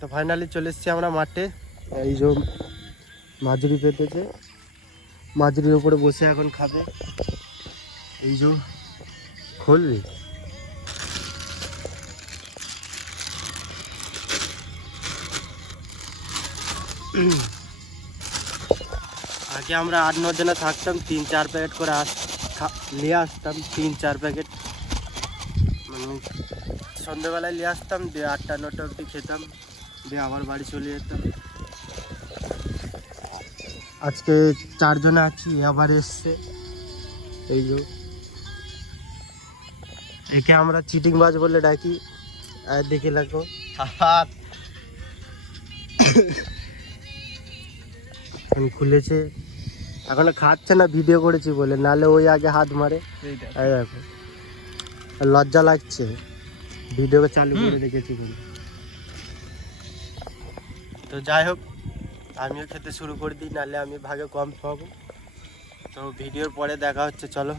তো ফাইনালি চলে এসেছি আমরা মাঠে। এই যে মাঝুরি পেতেছে, মাঝুরির উপরে বসে এখন খাবে। এই যে খুলবি আগে আমরা 8-9 জনে থাকতাম, 3-4 প্যাকেট করে নিয়ে আসতাম, 3-4 প্যাকেট মানে সন্ধ্যেবেলায় নিয়ে আসতাম, দিয়ে 8টা-9টা অবধি খেতাম, দিয়ে আবার বাড়ি চলে যেতাম। আজকে 4 জনে আছি, আবার এসছে। এই যে একে আমরা চিটিংবাজ বলে ডাকি। আর দেখে লাগো খুলেছে, এখনো খাচ্ছে না, ভিডিও করেছি বলে, নালে ওই আগে হাত মারে। এই দেখো লজ্জা লাগছে, ভিডিও চালু করে রেখেছি বলে। তো যাই হোক, আমিও খেতে শুরু করে দিই, নালে আমি ভাগে কম পাবো। তো ভিডিওর পরে দেখা হচ্ছে, চলো।